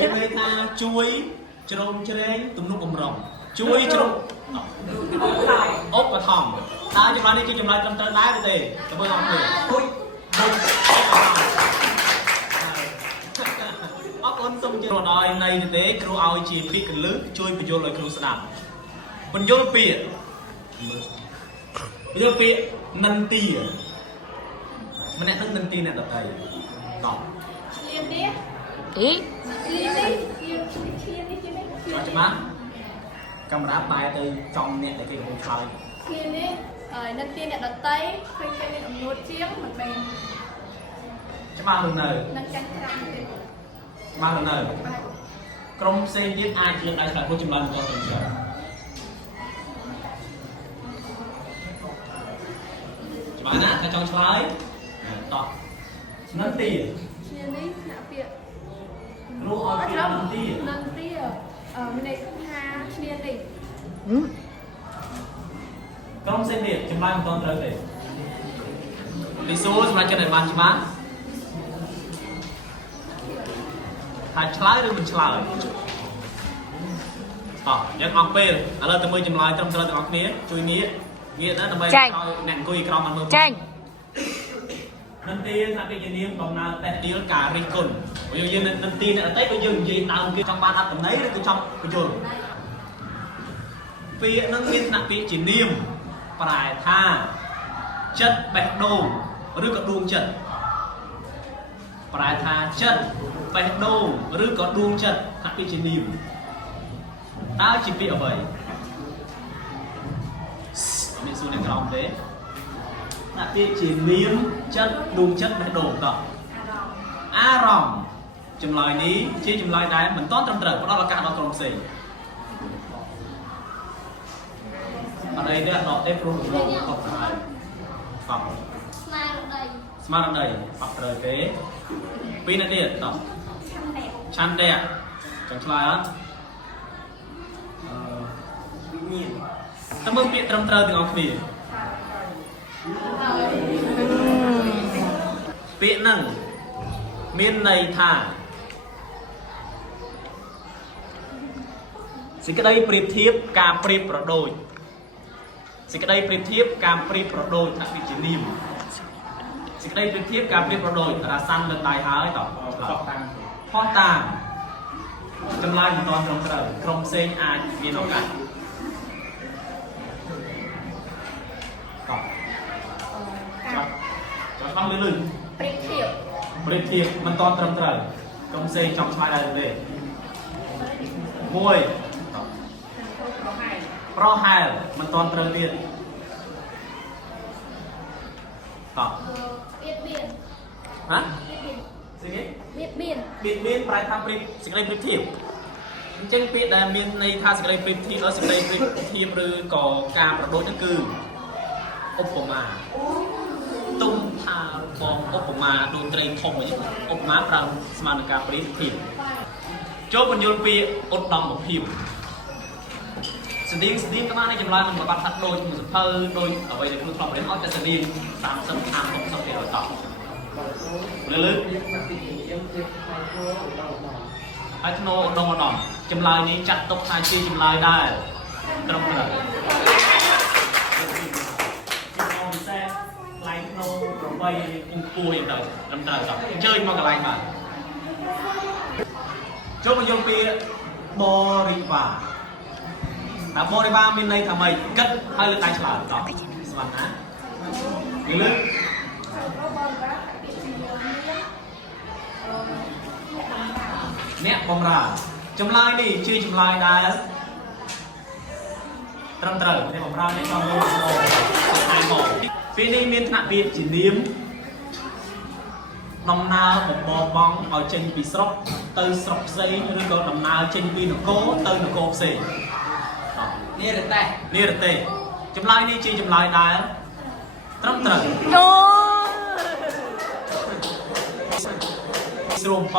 មានន័យថាជួយជ្រោមជ្រែងទំនុកបំរុងជួយជ្រោមឧបត្ថម្ភតើចម្លើយនេះជាចម្លើយត្រឹមត្រូវដែរឬទេទៅមើលអរគុណអរគុណសូមជម្រាបឲ្យនៃទេគ្រូឲ្យជាពាក្យកលឹះជួយបញ្យល់ឲ្យគ្រូស្ដាប់បញ្យល់ពាក្យនិន្ទាម្នាក់នឹងនិន្ទាអ្នកដទៃតោះឆ្លៀននេះឆ្លៀននេះច្បាស់កាមេរ៉ាបែរទៅចំអ្នកដែលគេកំពុងឆ្លើយឆ្លៀននេះនិន្ទាអ្នកដទៃឃើញគេមានអំណួតជាងមិនមែនច្បាស់ឬនៅនឹងចាញ់ក្រៅទៀតច្បាស់ឬនៅក្រុមផ្សេងទៀតអាចលើកដៃឆ្លើយចម្លើយបន្តទៅទៀតច្បាស់ណាតែចង់ឆ្លើយតោះនិន្ទាឆ្លៀននេះថ្នាក់ពាក្យគ្រូឲ្យពាក្យនិន្ទាមានន័យថាឆ្លៀននេះក្រុមផ្សេងទៀតចម្លើយមិនទាន់ត្រូវទេលីស៊ូសម្រាប់ចិត្តឲ្យបានច្បាស់ថាឆ្លើយឬមិនឆ្លើយអត់យើងអស់ពេលឥឡូវទៅមើលចម្លើយត្រឹមត្រូវទាំងអស់គ្នាជួយងាកណាដើម្បីឲ្យអ្នកអង្គុយក្រោមបានមើលចាញ់និន្ទាថាគេជានាមកំណើតតេះទៀលការរិះគន់យើងនិន្ទាអ្នកអតីតក៏យើងនិយាយដើមគេចង់បានអត្ថន័យឬក៏ចង់បញ្យល់ពាក្យនឹងមានថ្នាក់ពាក្យជានាមប្រែថាចិត្តបេះដូងឬក៏ដួងចិត្តប្រែថាចិត្តបេះដូងឬក៏ដួងចិត្តថ្នាក់ពាក្យជានាមតើជាពាក្យអ្វីមានសួរអ្នកក្រោមទេថ្នាក់ពាក្យជានាមចិត្តដួងចិត្តបេះដូងតោះអារម្មណ៍ចម្លើយនេះជាចម្លើយដែលមិនទាន់ត្រឹមត្រូវផ្ដល់ឱកាសដល់ក្រុមផ្សេងអត់អីទេអត់ទេព្រោះលោកខុសទៅហើយតោះស្មារតីអត់ត្រូវទេពីរនាទីតោះឆន្ទៈចង់ឆ្លើយអត់វិញ្ញាណតើមើលពាក្យត្រឹមត្រូវទាំងអស់គ្នាពាក្យហ្នឹងមានន័យថាសេចក្តីប្រៀបធៀបការប្រៀបប្រដូចសេចក្តីប្រៀបធៀបការប្រៀបប្រដូចថាវាជានាមសេចក្តីប្រៀបធៀបការប្រៀបប្រដូចរាសាន់លើកដៃហើយតោះផុសតាមចម្លើយមិនទាន់ត្រឹមត្រូវក្រុមផ្សេងអាចមានឱកាសតោះចាំបងលឿនប្រៀបធៀបមិនទាន់ត្រឹមត្រូវក្រុមផ្សេងចង់ឆ្លើយដែរទេមួយប្រហែលមិនទាន់ត្រូវទៀតតោះបៀតបៀនហ៎ស្អីគេបៀតបៀនប្រែថាប្រៀបសេចក្តីប្រៀបធៀបអញ្ចឹងពាក្យដែលមានន័យថាសេចក្តីប្រៀបធៀបសេចក្តីប្រៀបធៀបឬក៏ការប្រដូចនោះគឺឧបមាទុំថាបងឧបមាដូចត្រីធំអីឧបមាប្រើស្មើនឹងការប្រៀបធៀបចូលបញ្យល់ពាក្យឧត្តមភាពស្តៀងក៏បានចម្លើយនឹងបាត់ថាដូចមួយសភៅដូចអ្វីដែលគ្រូធ្លាប់រៀនឲ្យតែស្តៀង30ខាង60%តោះលើហើយធ្នូឧត្តមចម្លើយនេះចាត់ទុកថាជាចម្លើយដែរត្រឹមត្រូវពិសេសថ្លៃធ្នូប្របីអង្គពួយទៅត្រឹមត្រូវតោះអញ្ជើញមកកន្លែងបានចូលបញ្យល់ពាក្យបរិវារតែបរិវារមានន័យថាម៉េចគិតហើយលើកដៃឆ្លើយតោះស្មានណាលើកអ្នកបំរើចម្លើយនេះជាចម្លើយដែលត្រឹមត្រូវអ្នកបំរើនេះសំដៅទៅមកពេលនេះមានថ្នាក់ពាក្យជានាមដំណើរបំបបងឲ្យចេញពីស្រុកទៅស្រុកផ្សេងឬក៏ដំណើរចេញពីនគរទៅនគរផ្សេងនិរទេសចម្លើយនេះជាចម្លើយដែលត្រឹមត្រូវស្រួលបំផុត